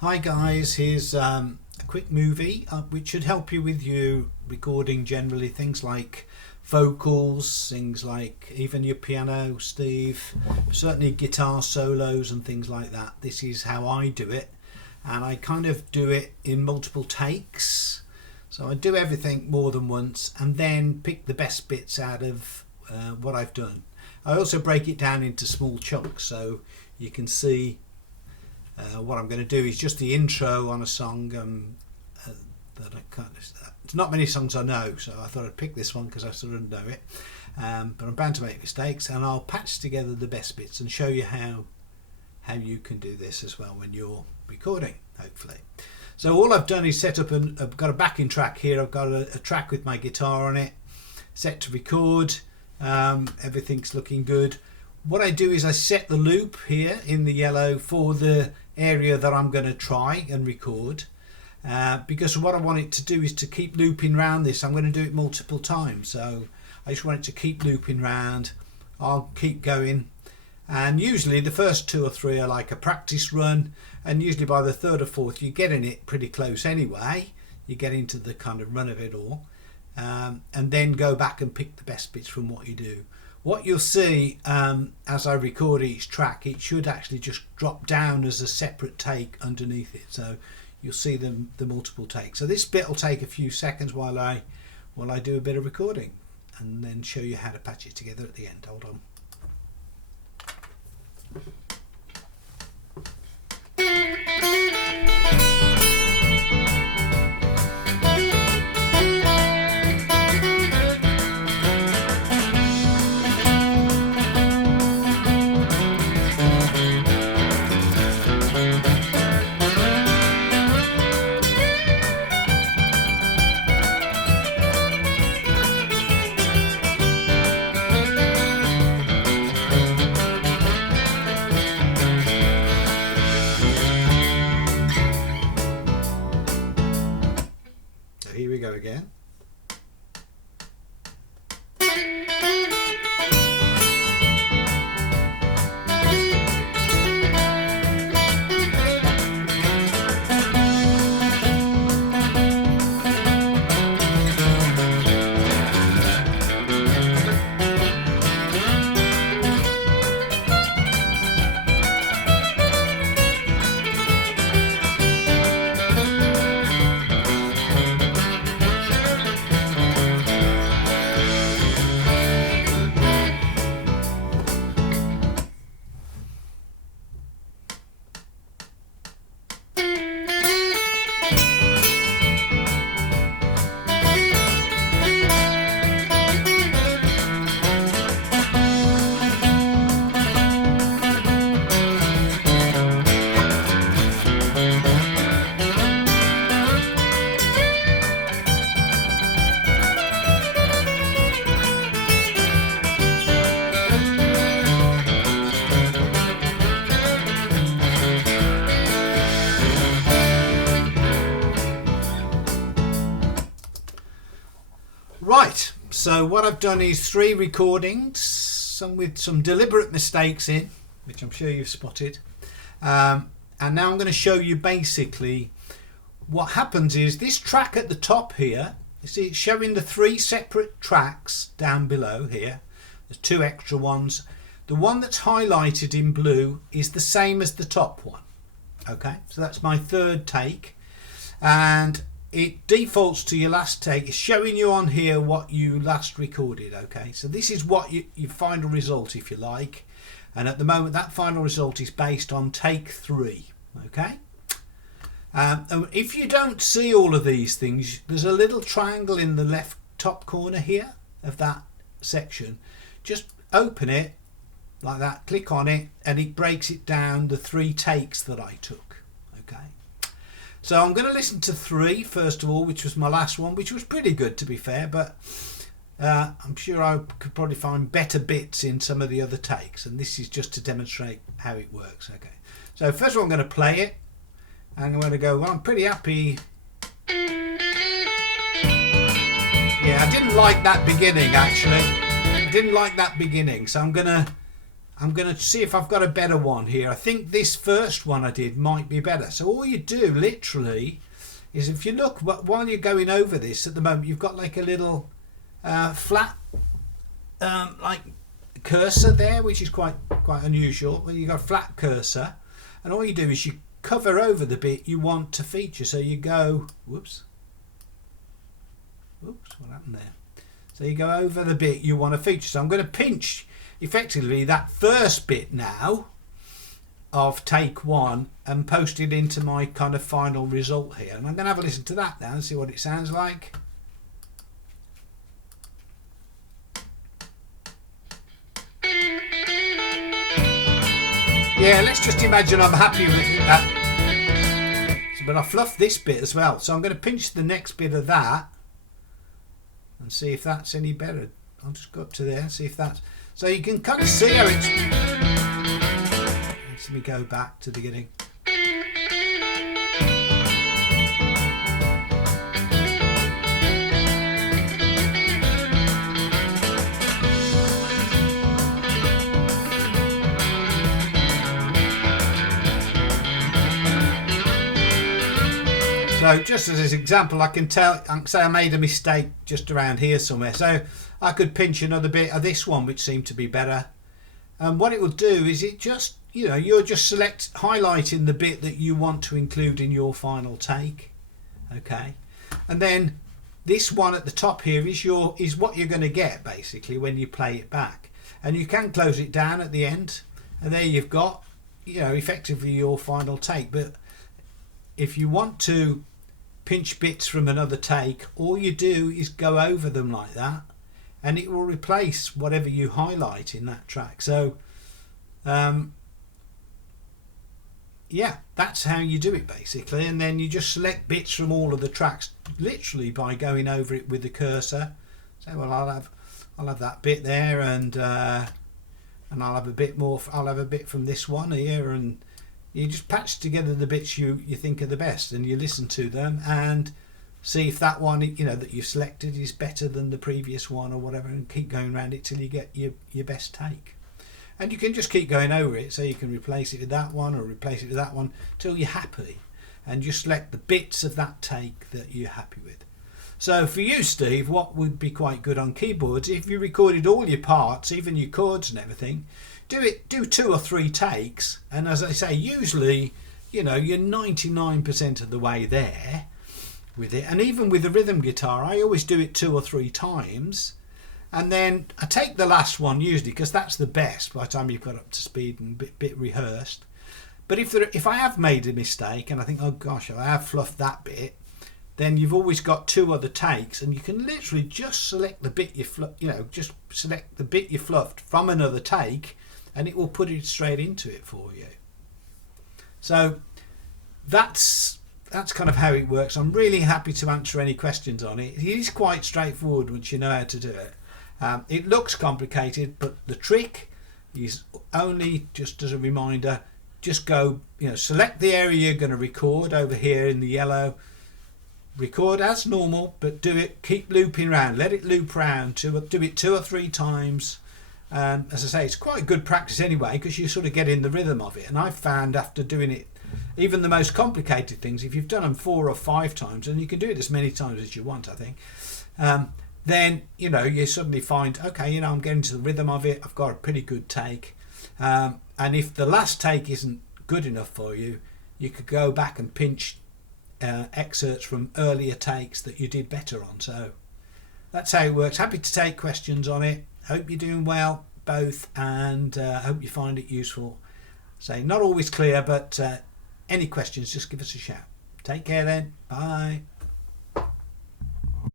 Hi guys, here's a quick movie which should help you with your recording generally, things like vocals, things like even your piano, Steve, certainly guitar solos and things like that. This is how I do it, and I kind of do it in multiple takes. So I do everything more than once and then pick the best bits out of what I've done. I also break it down into small chunks so you can see what I'm going to do is just the intro on a song that I can't. It's not many songs I know, so I thought I'd pick this one because I sort of know it. But I'm bound to make mistakes, and I'll patch together the best bits and show you how you can do this as well when you're recording, hopefully. So all I've done is set up I've got a backing track here. I've got a track with my guitar on it, set to record. Everything's looking good. What I do is I set the loop here in the yellow for the area that I'm going to try and record, because what I want it to do is to keep looping round this. I'm going to do it multiple times, so I just want it to keep looping round. I'll keep going, and usually the first two or three are like a practice run, and usually by the third or fourth you're getting it pretty close anyway. You get into the kind of run of it all, and then go back and pick the best bits from what you do. What you'll see as I record each track, it should actually just drop down as a separate take underneath it. So you'll see the multiple takes. So this bit will take a few seconds while I do a bit of recording, and then show you how to patch it together at the end. Hold on. Here we go again. Right, so what I've done is 3 recordings, some with some deliberate mistakes in, which I'm sure you've spotted. And now I'm going to show you basically what happens is this track at the top here, you see it's showing the 3 separate tracks down below here. There's 2 extra ones. The one that's highlighted in blue is the same as the top one. Okay, so that's my third take, and it defaults to your last take. It's showing you on here what you last recorded. Okay, so this is what your final result, if you like, and at the moment that final result is based on take 3. Okay, and if you don't see all of these things, there's a little triangle in the left top corner here of that section. Just open it like that, click on it, and it breaks it down the 3 takes that I took. Okay, so I'm going to listen to 3 first of all, which was my last one, which was pretty good to be fair, but I'm sure I could probably find better bits in some of the other takes, and this is just to demonstrate how it works. Okay, so first of all I'm going to play it, and I'm going to go, well, I'm pretty happy. Yeah, I didn't like that beginning actually. I didn't like that beginning, so I'm gonna I'm going to see if I've got a better one here. I think this first one I did might be better. So all you do literally is, if you look while you're going over this, at the moment you've got like a little flat like cursor there, which is quite unusual. Well, you've got a flat cursor, and all you do is you cover over the bit you want to feature. So you go, whoops, what happened there? So you go over the bit you want to feature. So I'm going to pinch effectively that first bit now of take one and post it into my kind of final result here. And I'm going to have a listen to that now and see what it sounds like. Yeah, let's just imagine I'm happy with that. But I fluffed this bit as well. So I'm going to pinch the next bit of that and see if that's any better. I'll just go up to there and see if that's... So you can kind of see how it's... Let me go back to the beginning. So just as an example, I can say I made a mistake just around here somewhere. So I could pinch another bit of this one, which seemed to be better. And what it will do is it just, you're just highlighting the bit that you want to include in your final take. Okay. And then this one at the top here is what you're going to get basically when you play it back. And you can close it down at the end. And there you've got, effectively your final take. But if you want to pinch bits from another take, all you do is go over them like that, and it will replace whatever you highlight in that track. So yeah, that's how you do it basically. And then you just select bits from all of the tracks literally by going over it with the cursor. So well, I'll have that bit there, and I'll have a bit more. I'll have a bit from this one here, and you just patch together the bits you think are the best, and you listen to them and see if that one that you've selected is better than the previous one or whatever, and keep going around it till you get your best take. And you can just keep going over it, so you can replace it with that one or replace it with that one till you're happy, and you select the bits of that take that you're happy with. So for you, Steve, what would be quite good on keyboards, if you recorded all your parts, even your chords and everything, do 2 or 3 takes, and as I say, usually you're 99% of the way there with it. And even with the rhythm guitar, I always do it 2 or 3 times, and then I take the last one usually because that's the best by the time you've got up to speed and bit rehearsed. But if I have made a mistake and I think, oh gosh, I have fluffed that bit, then you've always got 2 other takes, and you can literally just select the bit just select the bit you fluffed from another take, and it will put it straight into it for you. So that's kind of how it works. I'm really happy to answer any questions on it. It is quite straightforward once you know how to do it. It looks complicated, but the trick is only, just as a reminder, just go, select the area you're going to record over here in the yellow. Record as normal, but keep looping around. Let it loop around. Do it 2 or 3 times. As I say, it's quite good practice anyway, because you sort of get in the rhythm of it. And I've found after doing it, even the most complicated things, if you've done them 4 or 5 times, and you can do it as many times as you want, I think, then you suddenly find, okay, I'm getting to the rhythm of it. I've got a pretty good take, and if the last take isn't good enough for you, you could go back and pinch excerpts from earlier takes that you did better on. So that's how it works. Happy to take questions on it. Hope you're doing well both, and hope you find it useful. So not always clear, but any questions, just give us a shout. Take care then. Bye.